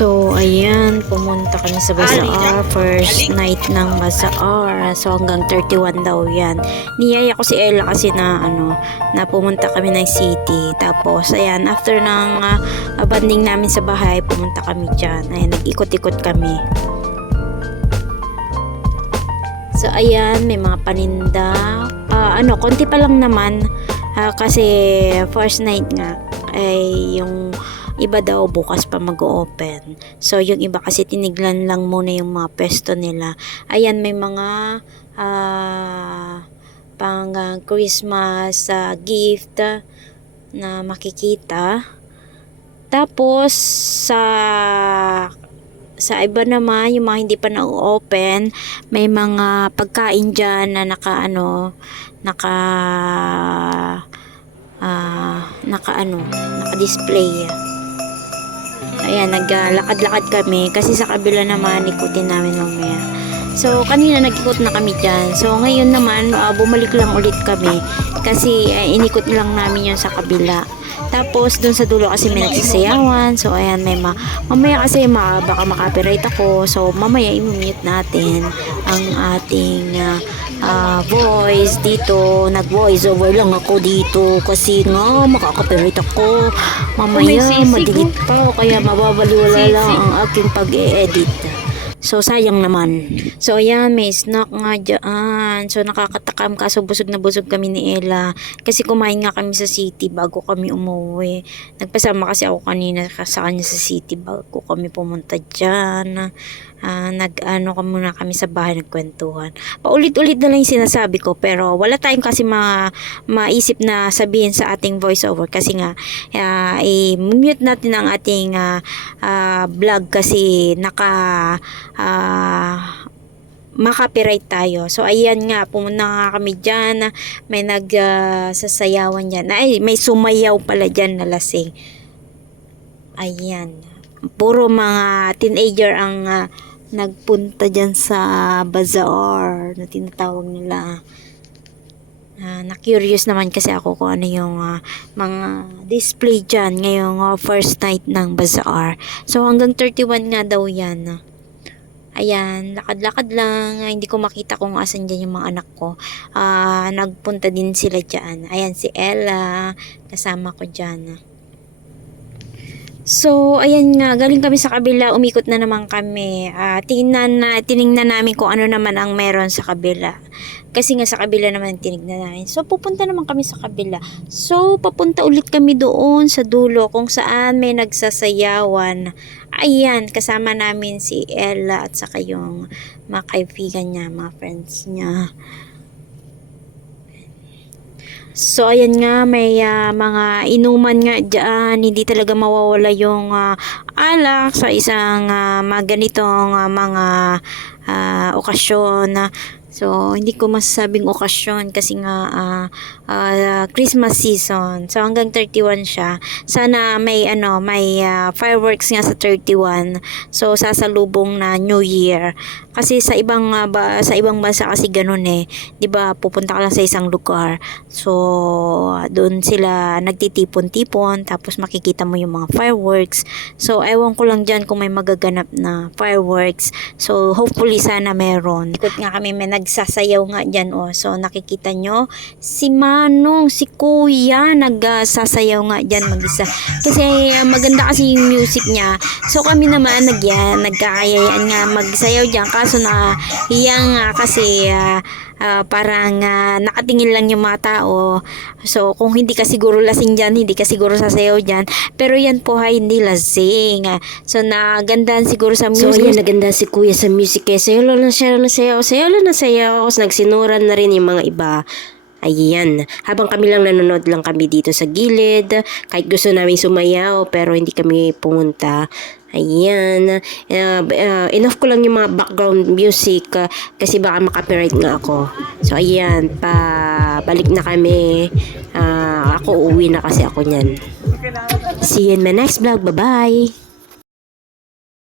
So, ayan, pumunta kami sa Bazaar. First Aling. night ng Bazaar. So, hanggang 31 daw yan. Niyaya ko si Ella kasi na, ano, na pumunta kami ng city. Tapos, ayan, after ng uh, banding namin sa bahay, pumunta kami dyan. Ayan, nag-ikot-ikot kami. So, ayan, may mga paninda. Ah, ano, konti pa lang naman. Ah, kasi, first night nga, ay yung iba daw bukas pa mag-open. So, yung iba kasi tiniglan lang muna yung mga pesto nila. Ayan, may mga ah, pang ah, Christmas ah, gift ah, na makikita. Tapos, sa sa iba naman, yung mga hindi pa na-open, may mga pagkain dyan na naka ano, naka ah, naka ano, naka-display. Ayan, naglalakad-lakad kami kasi sa kabila naman ikutin namin mamaya. So, kanina nag-ikot na kami dyan. So, ngayon naman, ah, bumalik lang ulit kami kasi ah, inikot lang namin yun sa kabila. Tapos, dun sa dulo kasi may nagsasayawan. So, ayan, may ma mamaya kasi ma baka makapiright ako. So, mamaya i-mute natin ang ating ah, ah, voice dito. Nag-voice over lang ako dito kasi nga makakapiright ako. Mamaya, madilit pa. Kaya mababaliwala Sisig. lang ang aking pag-e-edit. So, sayang naman. So, ayan, may snack nga dyan. So, nakakatakam kaso busog na busog kami ni Ella. Kasi kumain nga kami sa city bago kami umuwi. Nagpasama kasi ako kanina ka- sa kanya sa city bago kami pumunta dyan. Ah, nag-ano ka muna kami sa bahay, nagkwentuhan. Paulit-ulit na lang yung sinasabi ko pero wala tayong kasi ma maisip na sabihin sa ating voiceover kasi nga ah, i-mute natin ang ating ah, ah, vlog kasi naka ah, makapiright tayo. So, ayan nga, pumunta nga kami dyan. May nagsasayawan dyan. Ay, may sumayaw pala dyan na lasing. Ayan. Puro mga teenager ang ah, nagpunta dyan sa bazaar na tinatawag nila. Ah, na-curious naman kasi ako kung ano yung ah, mga display dyan ngayong ah, first night ng bazaar. So hanggang 31 nga daw yan. Ayan, lakad-lakad lang. Hindi ko makita kung asan dyan yung mga anak ko. Ah, nagpunta din sila dyan. Ayan si Ella. Kasama ko dyan. So, ayan nga, galing kami sa kabila, umikot na naman kami. Ah, tingnan na, tiningnan namin kung ano naman ang meron sa kabila. Kasi nga sa kabila naman tinignan namin. So, pupunta naman kami sa kabila. So, papunta ulit kami doon sa dulo kung saan may nagsasayawan. Ayan, kasama namin si Ella at saka yung mga kaibigan niya, mga friends niya. So, ayan nga, may ah, mga inuman nga dyan. Hindi talaga mawawala yung ah, alak sa isang ah, mga ganitong ah, mga ah, okasyon. So, hindi ko masasabing okasyon kasi nga ah, ah, Christmas season. So, hanggang 31 siya. Sana may ano, may ah, fireworks nga sa 31. So, sasalubong na New Year. Kasi sa ibang ah, ba, sa ibang bansa kasi ganun eh. 'Di ba? Pupunta ka lang sa isang lugar. So, doon sila nagtitipon-tipon tapos makikita mo yung mga fireworks. So, ewan ko lang diyan kung may magaganap na fireworks. So, hopefully sana meron. Ikot nga kami may nagsasayaw nga diyan oh. So, nakikita nyo si Manong, si Kuya nagsasayaw nga diyan mag-isa. Kasi ah, maganda kasi yung music niya. So, kami naman nagyan, nagkakayayaan nga magsayaw diyan kaso na hiyang nga kasi ah, ah, parang ah, nakatingin lang yung mga tao. So, kung hindi ka siguro lasing dyan, hindi ka siguro sasayaw dyan. Pero yan po ay hindi lasing. So, nagandahan siguro sa music. So, ayan, naganda si kuya sa music. Kaya sayo lang na sayo na lang na sayo. Tapos nagsinuran na rin yung mga iba. Ayan. Habang kami lang nanonood lang kami dito sa gilid. Kahit gusto namin sumayaw, pero hindi kami pumunta. Ayan. Uh, uh, enough ko lang yung mga background music uh, kasi baka makapiright nga ako. So, ayan. Pa, balik na kami. Uh, ako uwi na kasi ako niyan. See you in my next vlog. Bye-bye!